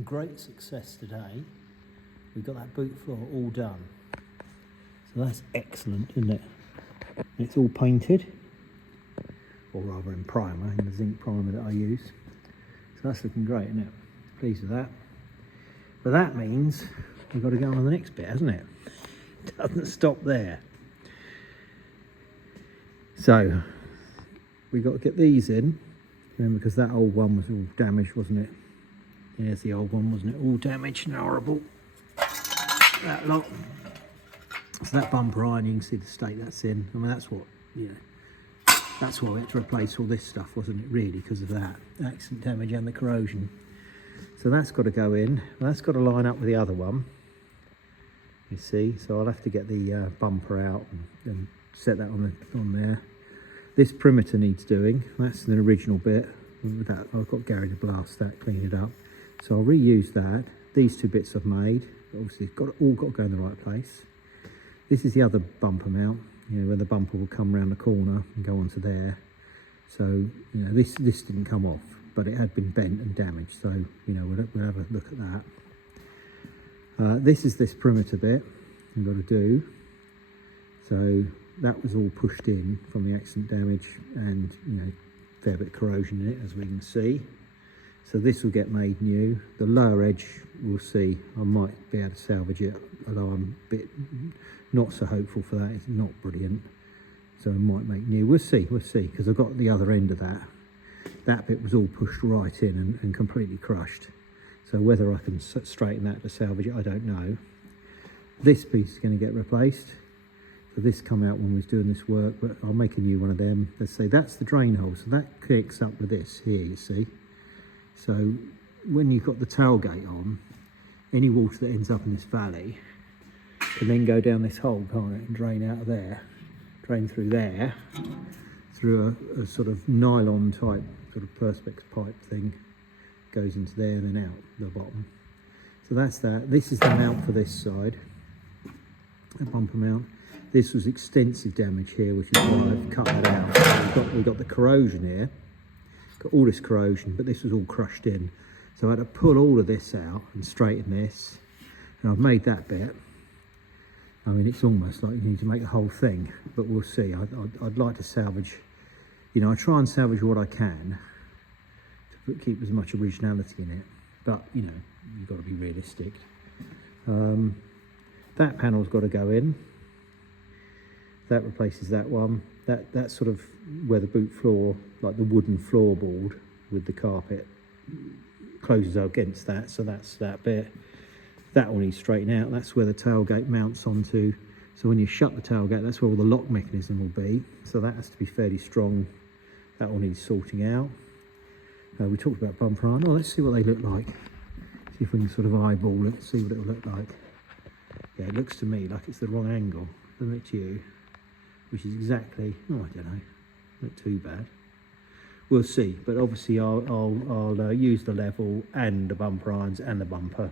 great success today. We've got that boot floor all done. So that's excellent, isn't it? It's all painted, or rather in primer, in the zinc primer that I use. So that's looking great, isn't it? Pleased with that. But that means we've got to go on to the next bit, hasn't it? It doesn't stop there. So we've got to get these in. Remember, because that old one was all damaged, wasn't it? There's the old one, wasn't it? All damaged and horrible. That lot. So that bumper iron, you can see the state that's in. I mean, that's what, you know, that's why we had to replace all this stuff, wasn't it, really, because of that accident damage and the corrosion. So that's got to go in. Well, that's got to line up with the other one, you see. So I'll have to get the bumper out and set that on there. This perimeter needs doing. That's the original bit. With that, I've got Gary to blast that, clean it up. So I'll reuse that. These two bits I've made, obviously all got to go in the right place. This is the other bumper mount, you know, where the bumper will come around the corner and go onto there. So, you know, this didn't come off, but it had been bent and damaged. So, you know, we'll have a look at that. This is this perimeter bit we've got to do. So that was all pushed in from the accident damage and, you know, fair bit of corrosion in it, as we can see. So this will get made new. The lower edge, we'll see. I might be able to salvage it, although I'm a bit not so hopeful for that. It's not brilliant. So I might make new. We'll see, because I've got the other end of that. That bit was all pushed right in and completely crushed. So whether I can straighten that to salvage it, I don't know. This piece is going to get replaced. So this come out when we was doing this work, but I'll make a new one of them. Let's say that's the drain hole. So that kicks up with this here, you see. So when you've got the tailgate on, any water that ends up in this valley can then go down this hole, can't it, and drain out of there, drain through there, through a sort of nylon type sort of perspex pipe thing, goes into there and then out the bottom. So that's that. This is the mount for this side, the bumper mount. This was extensive damage here, which is why I've cut that out. So we've got the corrosion here, got all this corrosion, but this was all crushed in. So I had to pull all of this out and straighten this. And I've made that bit. I mean, it's almost like you need to make the whole thing, but we'll see. I'd like to salvage, you know, I try and salvage what I can to keep as much originality in it. But, you know, you've got to be realistic. That panel's got to go in. That replaces that one. That's sort of where the boot floor, like the wooden floorboard with the carpet, closes against that. So that's that bit. That will need straightening out. That's where the tailgate mounts onto. So when you shut the tailgate, that's where all the lock mechanism will be. So that has to be fairly strong. That will need sorting out. We talked about bumper iron. Oh, let's see what they look like. See if we can sort of eyeball it, see what it will look like. Yeah, it looks to me like it's the wrong angle, doesn't it to you? Which is exactly, oh, I don't know, not too bad. We'll see, but obviously I'll use the level and the bumper irons and the bumper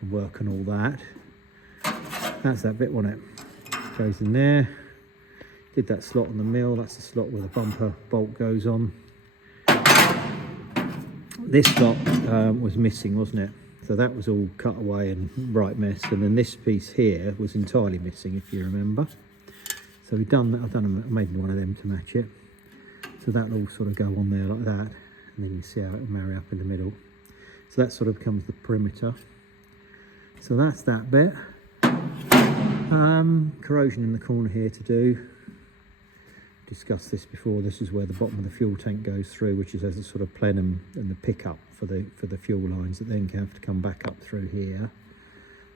and work on all that. That's that bit, wasn't it? Goes in there. Did that slot on the mill. That's the slot where the bumper bolt goes on. This slot was missing, wasn't it? So that was all cut away and right mess. And then this piece here was entirely missing, if you remember. So we've done that. I made one of them to match it. So that'll all sort of go on there like that. And then you see how it'll marry up in the middle. So that sort of becomes the perimeter. So that's that bit. Corrosion in the corner here to do. Discussed this before. This is where the bottom of the fuel tank goes through, which is as a sort of plenum and the pickup for the fuel lines that then have to come back up through here,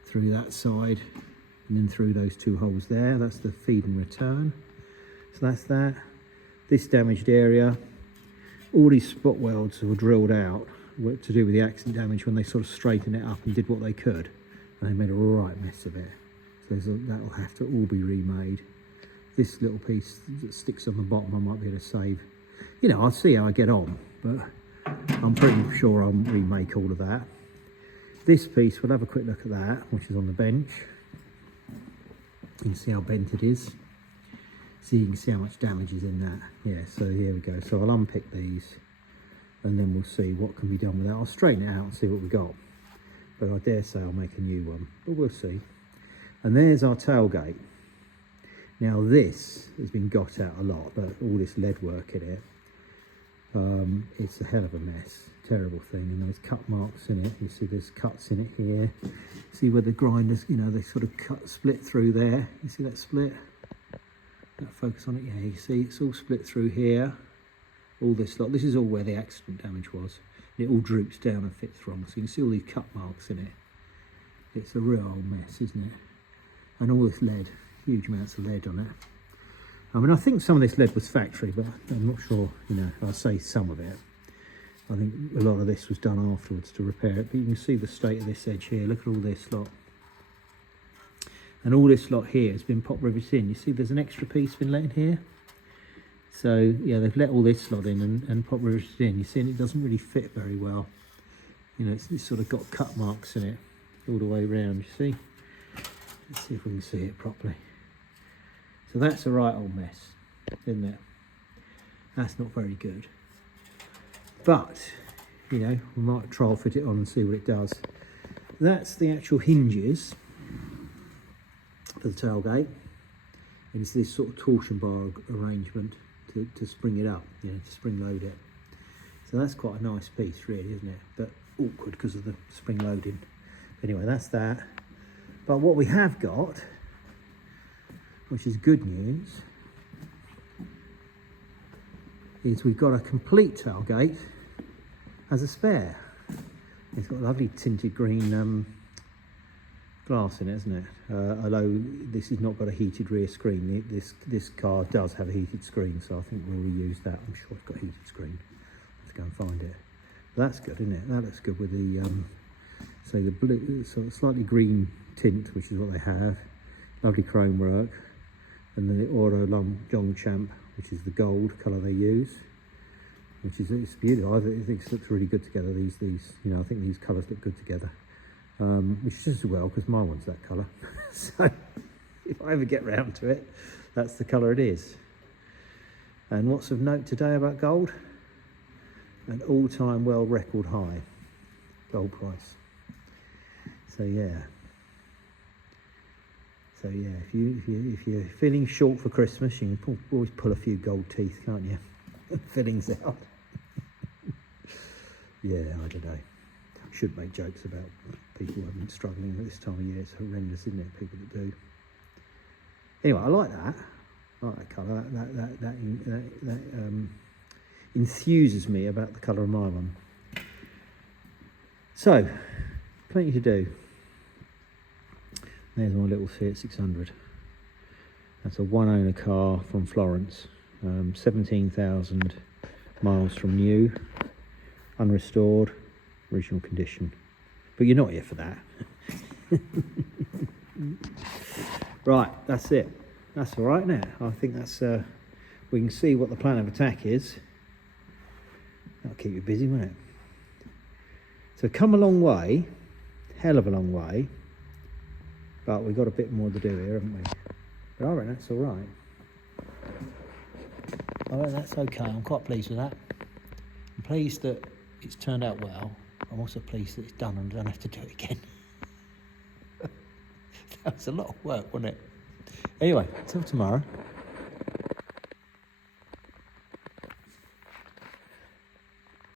through that side, and then through those two holes there. That's the feed and return. So that's that. This damaged area, all these spot welds were drilled out to do with the accident damage when they sort of straightened it up and did what they could, and they made a right mess of it. So that'll have to all be remade. This little piece that sticks on the bottom I might be able to save. You know, I'll see how I get on, but I'm pretty sure I'll remake all of that. This piece, we'll have a quick look at that, which is on the bench. You can see how bent it is. So you can see how much damage is in that. Yeah, so here we go. So I'll unpick these and then we'll see what can be done with that. I'll straighten it out and see what we've got. but I dare say I'll make a new one, but we'll see. And there's our tailgate. Now this has been got out a lot, but all this lead work in it, it's a hell of a mess, terrible thing. And those cut marks in it, you see there's cuts in it here. See where the grinders, you know, they sort of split through there. You see that split? That focus on it, yeah, you see it's all split through here. All this lot, this is all where the accident damage was. It all droops down and fits wrong, so you can see all these cut marks in it. It's a real old mess, isn't it? And all this lead, huge amounts of lead on it. I mean, I think some of this lead was factory, but I'm not sure, you know, I'll say some of it. I think a lot of this was done afterwards to repair it, but you can see the state of this edge here. Look at all this lot. And all this lot here has been pop riveted in. You see there's an extra piece been let in here. So, yeah, they've let all this lot in and pop riveted in. You see, and it doesn't really fit very well. You know, it's sort of got cut marks in it all the way around, you see? Let's see if we can see it properly. So that's a right old mess, isn't it? That's not very good. But, you know, we might trial fit it on and see what it does. That's the actual hinges for the tailgate. And it's this sort of torsion bar arrangement to spring it up, you know, to spring load it. So that's quite a nice piece really, isn't it? But awkward because of the spring loading. Anyway, that's that. But what we have got, which is good news, is we've got a complete tailgate as a spare. It's got lovely tinted green glass in it, isn't it? Although this has not got a heated rear screen. This car does have a heated screen, so I think we'll reuse that. I'm sure it's got a heated screen. Let's go and find it. But that's good, isn't it? That looks good with the say the blue, sort of slightly green tint, which is what they have. Lovely chrome work, and then the Oro Longchamp, which is the gold colour they use, which is, it's beautiful. I think it looks really good together. These you know, I think these colours look good together, which is just as well because my one's that colour. So if I ever get round to it, that's the colour it is. And what's of note today about gold? An all-time world record high gold price. So yeah. So yeah, if you're feeling short for Christmas, you can always pull a few gold teeth, can't you? Fillings out. Yeah, I don't know. I should make jokes about people who have been struggling at this time of year. It's horrendous, isn't it? People that do. Anyway, I like that. I like that colour. That enthuses me about the colour of my one. So, plenty to do. There's my little Fiat 600. That's a one owner car from Florence. 17,000 miles from new, unrestored, original condition. But you're not here for that. Right, that's it. That's all right now. I think that's, we can see what the plan of attack is. That'll keep you busy, won't it? So come a long way, hell of a long way, but we've got a bit more to do here, haven't we? But I reckon that's all right. I reckon that's okay. I'm quite pleased with that. I'm pleased that it's turned out well. I'm also pleased that it's done and I don't have to do it again. That was a lot of work, wasn't it? Anyway, till tomorrow.